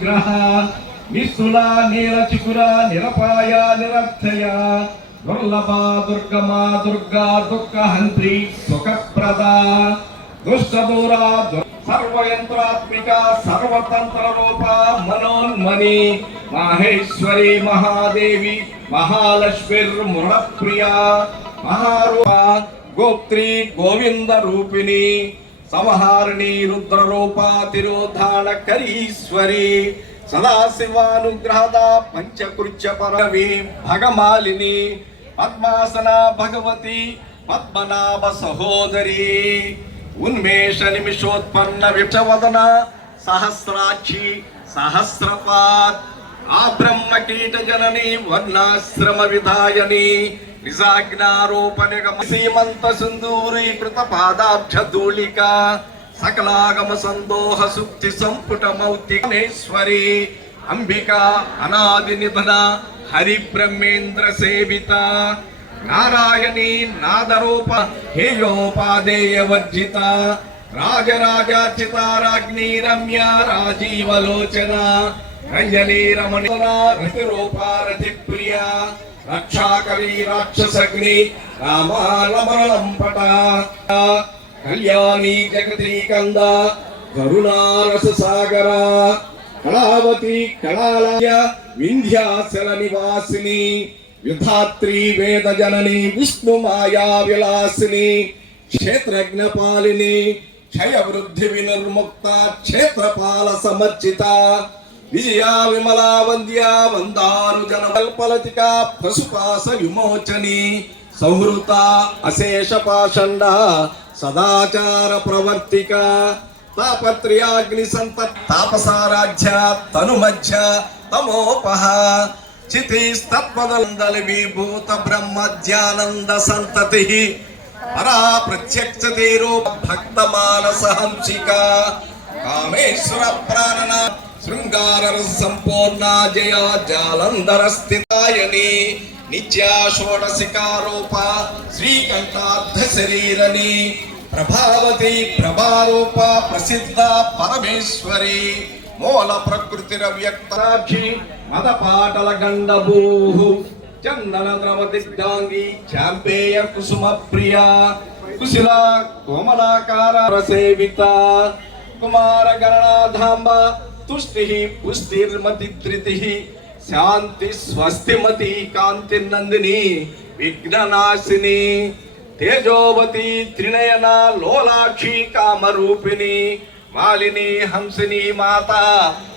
నిగ్రహ నిస్సుల నీలచికుర నిరపాయ నిరర్థయ దుర్లభా దుర్గమా దుర్గా దుఃఖహంత్రి సుఖప్రద దుష్టదూరా సర్వయంత్రాత్మిక సర్వతంత్ర రూప మనోన్మణి మాహేశ్వరి మహాదేవి మహాలక్ష్మిర్మురప్రియ మహారూప గోప్త్రి గోవింద రూపిణి సంహారిణి రుద్రరూపా తిరోధానకరీశ్వరి సదాశివానుగ్రహద పంచకృత్య పరవి భగమాలిని పద్మాసన భగవతి పద్మనాభ సహోదరి ఉన్మేష నిమిషోత్పన్న విషవదన సహస్రాక్షి సహస్రపాత్ ఆ బ్రహ్మ కీట జనని వర్ణాశ్రమ విధాయని నిజాజ్ఞారోప నిగమ సీమంత సింధూరీకృత పాదాబ్జ ధూళిక సకలాగమ సందోహ సుక్తి సంపుట మౌతినేశ్వరి అంబిక అనాది నిధన హరి బ్రహ్మేంద్ర సేవిత నారాయణీ నాదరూప హేయోపాదేయ వర్జిత రాజరాజాచితారాజ్ఞీ రమ్య రాజీవలోచన. రంజనీ రమణి రతిరూపారతి ప్రియా రక్షాకవి రాక్షసగ్ని రామాలమరలంపట కళ్యాణి జగతి కంద కరుణారస సాగర కళావతి కళాలయ వింధ్యాచల నివాసిని యుధాత్రి వేద జనని విష్ణు మాయా విలాసిని క్షేత్రజ్ఞ పాలిని క్షయ వృద్ధి వినిర్ముక్త క్షేత్రపాల సమర్చిత విజయా విమలా వంద్యా వందారు జన కల్పలతిక పశుపాస విమోచని సంహృత అశేష పాషండ సదాచార ప్రవర్తిక తాపత్రయాగ్ని సంత తాపసారాధ్య తను మధ్య తమోపహ చితిస్తత్పదందలి విభూత బ్రహ్మ ధ్యానంద సంతతి పరా ప్రత్యక్ష రూప భక్త మానస హంసిక కామేశ్వర ప్రాణనా శృంగార రస సంపూర్ణ నిత్యా షోడశికారూప శ్రీకంఠార్థ శరీరని ప్రభావతి ప్రభారూప ప్రసిద్ధ పరమేశ్వరి మూల ప్రకృతిర వ్యక్తాక్షి మద పాటల గండభూ చందన ద్రవ దిగ్ధాంగి చాంపేయ కుసుమ ప్రియ కుశిల కోమలాకార సేవిత కుమార గణనాధాంబ తుష్టి పుష్టిర్మతి ధృతి శాంతి స్వస్తిమతి కాంతి నందిని విఘ్ననాశిని తేజోవతి త్రినయన లోలాక్షి కామరూపిణి మాలిని హంసిని మాత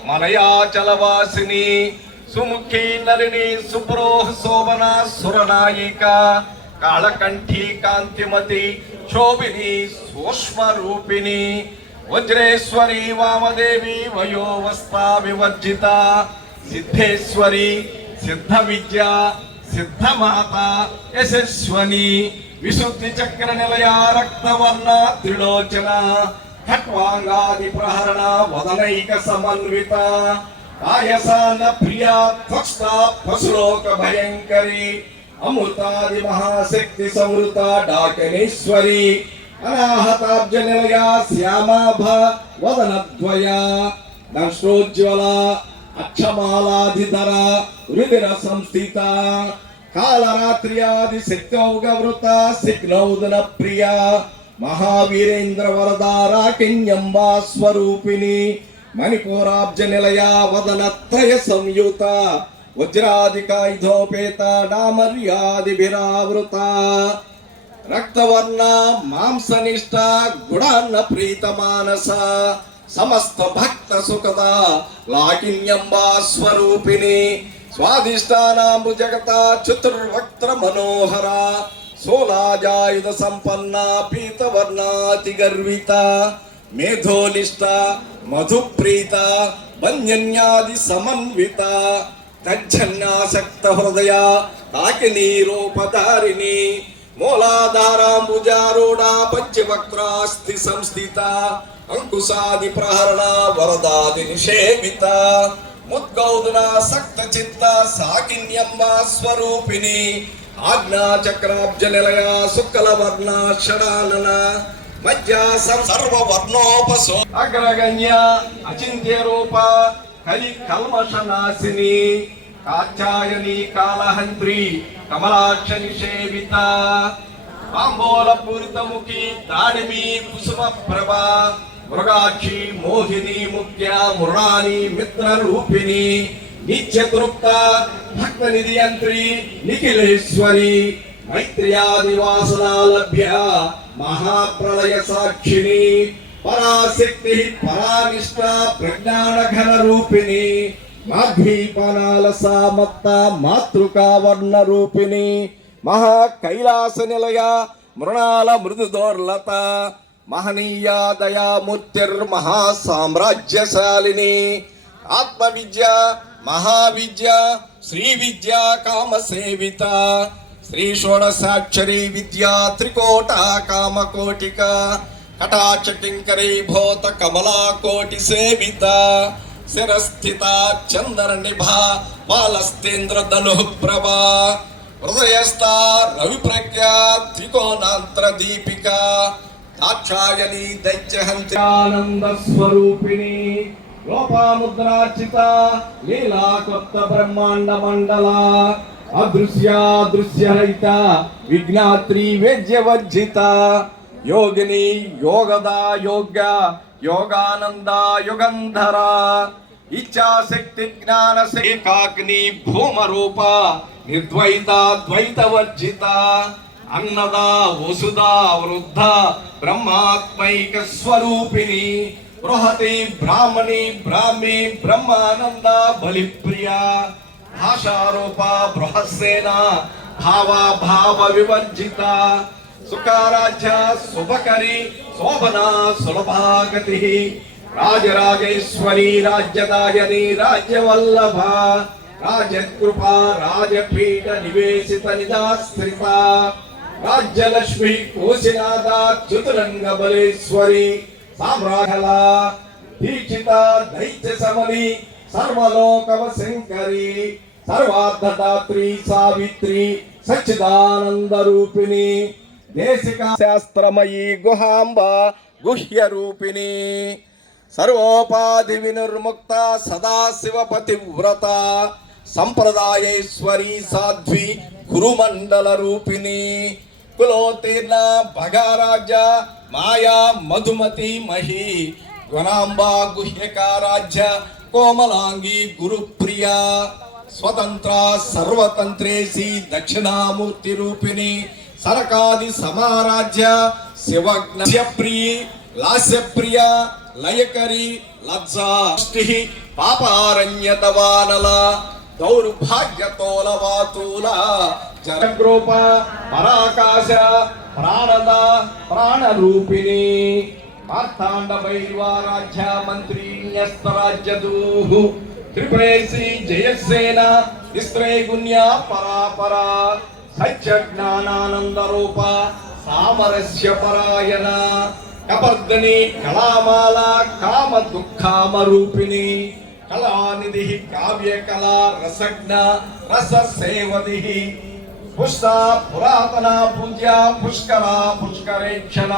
మలయాచలవాసిని సుముఖి నలిని సుప్రోహ శోభన సురనాయిక కాళకంఠి కాంతిమతి శోభిని సూక్ష్మ రూపిణి వజ్రేశ్వరి వామదేవి వయోవస్థా వివర్జిత. సిద్ధేశ్వరి సిద్ధ విద్య సిద్ధమాత యశస్వని. విశుద్ధి చక్ర నిలయ రక్తవర్ణ త్రిలోచన. ఖట్వాంగాది ప్రహరణ వదనైక సమన్విత. ఆయసాన ప్రియా త్వష్ట పశులోక భయంకరి. అమృతాది మహాశక్తి సంవృత డాకనేశ్వరి. అనాహతాబ్జ నిలయ శ్యామాభ వదనద్వయ దర్శోజ్వల అక్షమాలాధిధర రుదిర సంస్థిత కాళరాత్ర్యాది శక్తౌగవృత శక్నౌదన ప్రియ మహావీరేంద్ర వరదారా కింజంబా స్వరూపిణి మణిపూరాబ్జ నిలయ వదనత్రయ సంయుత వజ్రాధికాయుధోపేత డామర్యాదిభిరావృత రక్తవర్ణ మాంసనిష్ట గుణాన్న ప్రీత మానస సమస్త భక్త సుఖద లాకిన్యంబా స్వరూపిణి స్వాదిష్టానాంబు జగత చతుర్వక్త్ర మనోహర సోలాజాయుధ సంపన్న పీతవర్ణాతి గర్విత మేధోనిష్ట మధుప్రీత వన్యన్యాది సమన్విత తజ్జన్యాసక్త హృదయ తాకినీ రూపధారిణి మూలాధారాంబుజారూఢ పంచవక్త్రాస్తి సంస్థిత అంకుశాది ప్రహరణ వరదాది నిషేవిత ముద్గౌదున సక్త చిత్త సాకిన్యమ్మ స్వరూపిణి ఆజ్ఞా చక్రాబ్జ నిలయ శుక్ల వర్ణ షడానన మధ్య సర్వ వర్ణోపసో అగ్రగణ్య అచింత్య రూప కలి కల్మష నాశిని కాచాయని కాళహంత్రి కమలాక్ష నిషేవిత తాంబూల పూరితముఖి దాడిమి కుసుమ ప్రభ మృగాక్షి మోహిని ముఖ్య మృణాని మిత్ర రూపిణి నిత్య తృప్త భక్త నిధియంత్రి నిఖిలేశ్వరి. మైత్ర్యాది వాసనా లభ్య మహాప్రళయ సాక్షిని. పరాశక్తి పరానిష్ట ప్రజ్ఞానఘన రూపిణి మాధ్వీపనాల సామత్త మాతృకావర్ణ రూపిణి మహా కైలాస నిలయ మృణాల మృదు దోర్లత మహనీయ దయామూర్తిర్ మహా సామ్రాజ్యశాలిని ఆత్మవిద్య మహావిద్య శ్రీ విద్య కామ సేవిత శ్రీ షోడశాక్షరి విద్యా త్రికోట కామకోటిక కటాచటింకరీ భూత కమలా కోటి సేవిత శిరస్థిత చందర నిభా బాలస్తేంద్ర ధను ప్రభా. హృదయస్థ రవి ప్రజ్ఞ త్రికోణాంతర దీపిక. దాక్షాయని దైత్యహంత్యానంద స్వరూపిణి. లోపాముద్రార్చిత లీలా కొత్త బ్రహ్మాండ మండల. అదృశ్యాదృశ్యరహిత విఘ్నాత్రి వేద్యవర్జిత. యోగిని యోగదా యోగ్య యోగానంద యుగంధర ఇచ్చాశక్తి జ్ఞాన ఏకాగ్ని భూమ రూప నిర్ద్వైత ద్వైత వర్జిత అన్నద వసుద వృద్ధ బ్రహ్మాత్మైక స్వరూపిణి బృహతి బ్రాహ్మణి బ్రాహ్మి బ్రహ్మానంద బలిప్రియ భాషారూప బృహస్సేన భావ భావ వివర్జిత సుఖారాధ్య శుభకరి శోభన సులభాగతి. రాజరాజేశ్వరి రాజ్యదాయని రాజ్యవల్లభ. రాజకృప రాజపీఠ నివేశిత నిదాశ్రిత రాజ్యలక్ష్మి కోశినాథ చతురంగ బలేశ్వరి సామ్రాహల దీక్షిత దైత్య సమని సర్వలోకవ శంకరి సర్వార్థదాత్రి సావిత్రి సచ్చిదానంద రూపిణి దేశిక శాస్త్రమయీ గుహాంబ గుహ్య రూపిణి సర్వోపాధి వినిర్ముక్త సదాశివ పతివ్రత సంప్రదాయేశ్వరి సాధ్వి కురుమండల రూపిణి. కులోతీర్ణ భగారాజ్య మాయా మధుమతి మహి. గుణాంబా గుహ్యకారాజ్య కోమలాంగి గురుప్రియ. స్వతంత్ర సర్వతంత్రేసి దక్షిణామూర్తి రూపిణి. సరకాది సమారాజ్య శివజ్ఞ ప్రియ లాస్యప్రియ లయకరి లజ్జాష్టి పాపారణ్యతవానల దౌర్భాగ్యతోలవాతూల జనగ్రూప పరాకాశ ప్రాణద ప్రాణరూపిణి మార్తాండ భైర్వారాధ్య మంత్రి న్యస్తరాజ్యదూహు త్రిపురేసి జయసేన నిస్త్రైగుణ్య పరాపరా. సత్య జ్ఞానానంద రూప సామరస్య పరాయణ కపర్దని కళామాల కామ దుఃఖామ రూపిణి కళానిధి కావ్య కళా రసజ్ఞ రస సేవది పుష్ట పురాతన పూజ్య పుష్కర పుష్కరేక్షణ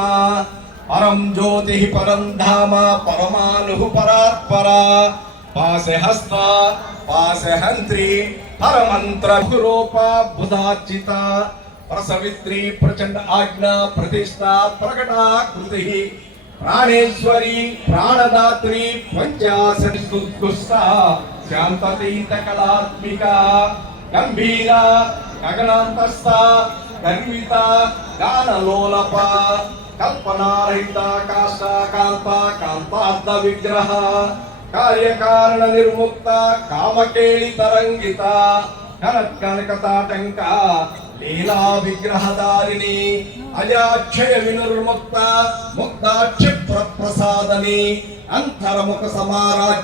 పరం జ్యోతి పరం ధామ పరమాను పరాత్పర పాసె హస్త పాసె హంత్రి పరమంత్ర రూప బుధార్జిత ప్రసవిత్రి ప్రచండ ఆజ్ఞ ప్రతిష్ట ప్రకటాకృతి. ప్రాణేశ్వరి ప్రాణదాత్రి పంచాశత్కుష్ట శాంతతీత కళాత్మిక గంభీర గగనాంతస్థ గర్విత గానలోలప కల్పనారహిత కాష్ట కాంత కాంతార్థ విగ్రహ. కార్యకారణ నిర్ముక్త కామకేళి తరంగిత కనకనకతాటంక లీలా విగ్రహదారిణి అజాక్షయ వినుర్ముక్త ముక్తాక్ష ప్రసాదని అంతరముఖ సమారాజ్య